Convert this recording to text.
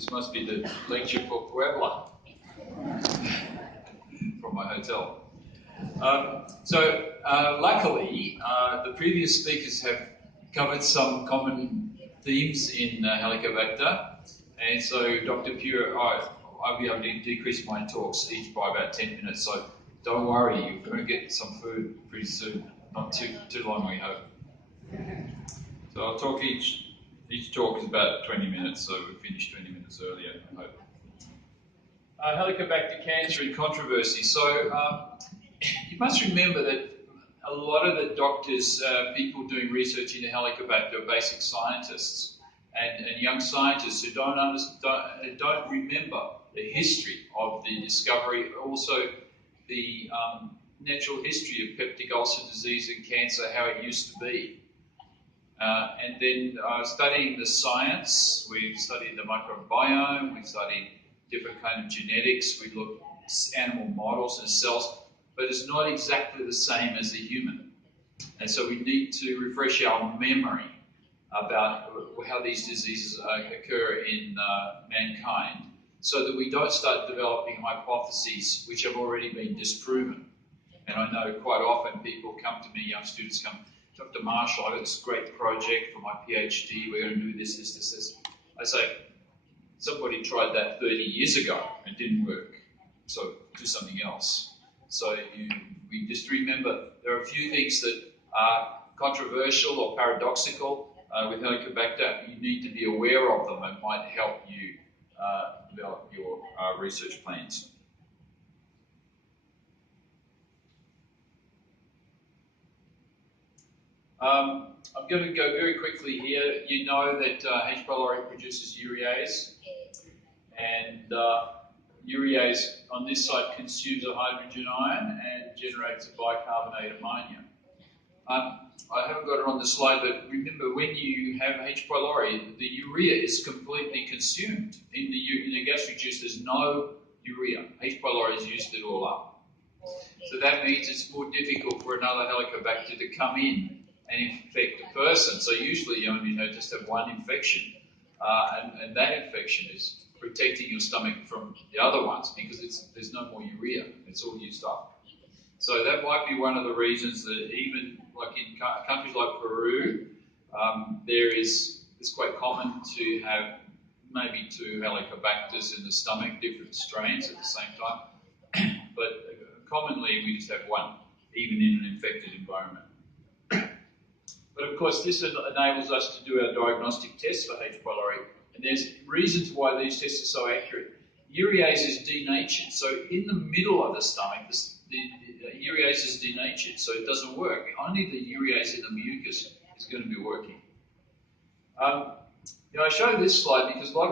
This must be the lecture for Puebla from my hotel. Luckily, the previous speakers have covered some common themes in Helicobacter, and so Dr. Pure, I'll be able to decrease my talks each by about 10 minutes, so don't worry, you're going to get some food pretty soon, not too long we hope. So I'll talk each talk is about 20 minutes, so we finish 20 minutes earlier, I hope. Helicobacter cancer and controversy. So you must remember that a lot of the doctors, people doing research into Helicobacter are basic scientists and young scientists who don't remember the history of the discovery, also the natural history of peptic ulcer disease and cancer, how it used to be. And then studying the science, we've studied the microbiome, we've studied different kind of genetics, we looked at animal models and cells, but it's not exactly the same as the human. And so we need to refresh our memory about how these diseases occur in mankind, so that we don't start developing hypotheses which have already been disproven. And I know quite often people come to me, young students come, Dr. Marshall, I've got this great project for my PhD, we're going to do this, this, this, this. I say, somebody tried that 30 years ago and didn't work, so do something else. So we just remember there are a few things that are controversial or paradoxical with Helicobacter. You need to be aware of them and might help you develop your research plans. I'm going to go very quickly here. You know that H. pylori produces urease, and urease on this side consumes a hydrogen ion and generates a bicarbonate ammonia. I haven't got it on the slide, but remember when you have H. pylori, the urea is completely consumed. In the gastric juice, there's no urea. H. pylori has used it all up. So that means it's more difficult for another Helicobacter to come in and infect a person. So usually you only just have one infection, and that infection is protecting your stomach from the other ones because there's no more urea. It's all used up. So that might be one of the reasons that even like in countries like Peru, it's quite common to have maybe 2 Helicobacters in the stomach, different strains at the same time. But commonly we just have one, even in an infected environment. But of course, this enables us to do our diagnostic tests for H. pylori, and there's reasons why these tests are so accurate. Urease is denatured, so in the middle of the stomach, the urease is denatured, so it doesn't work. Only the urease in the mucus is going to be working. I show this slide because a lot of